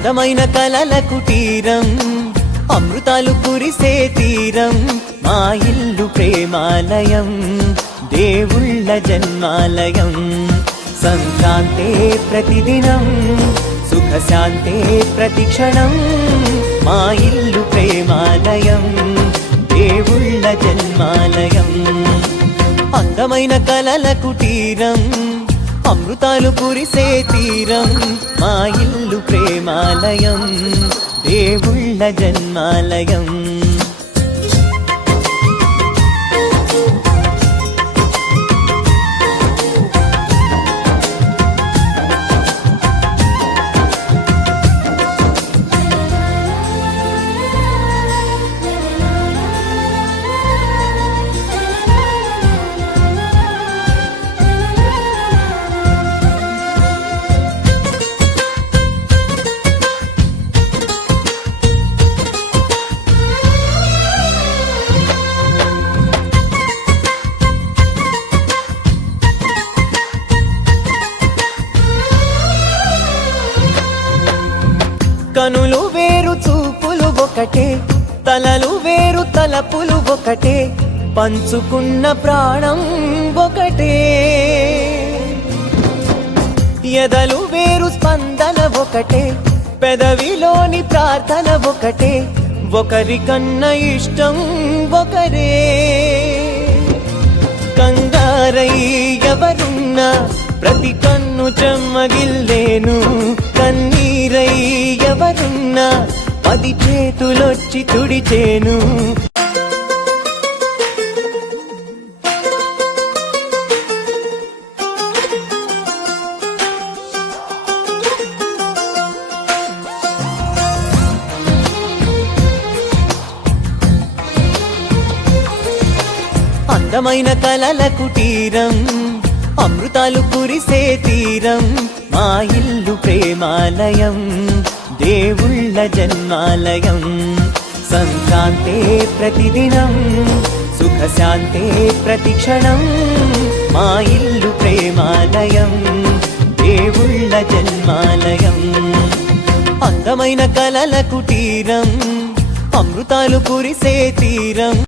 అందమైన కలల కుటీరం, అమృతాలు కురిసే తీరం, మా ఇల్లు ప్రేమాలయం, దేవుళ్ళ జన్మాలయం. సంక్రాంతే ప్రతిదినం, సుఖశాంతే ప్రతిక్షణం, మా ఇల్లు ప్రేమాలయం, దేవుళ్ళ జన్మాలయం. అందమైన కలల కుటీరం, అమృతాలు కురిసే తీరం, మా ఇల్లు ప్రేమాలయం, దేవుళ్ళ జన్మాలయం. కనులు వేరు చూపులు ఒకటే, తలలు వేరు తలపులు ఒకటే, పంచుకున్న ప్రాణం ఒకటే. ఎదలు వేరు స్పందన ఒకటే, పెదవిలోని ప్రార్థన ఒకటే, ఒకరికన్నా ఇష్టం ఒకరే. కంగారై ఎవరున్నా ప్రతి కన్ను చెమ్మగిల్లేను, కన్నీరై ఎవరున్నా 10 చేతులొచ్చి తుడిచేను. అందమైన కలల కుటీరం, అమృతాలు కురిసే తీరం, మా ఇల్లు ప్రేమాలయం, దేవుళ్ళ జన్మాలయం. సంక్రాంతే ప్రతిదినం, సుఖశాంతే ప్రతిక్షణం, మా ఇల్లు ప్రేమాలయం, దేవుళ్ళ జన్మాలయం. అందమైన కలల కుటీరం, అమృతాలు కురిసే తీరం.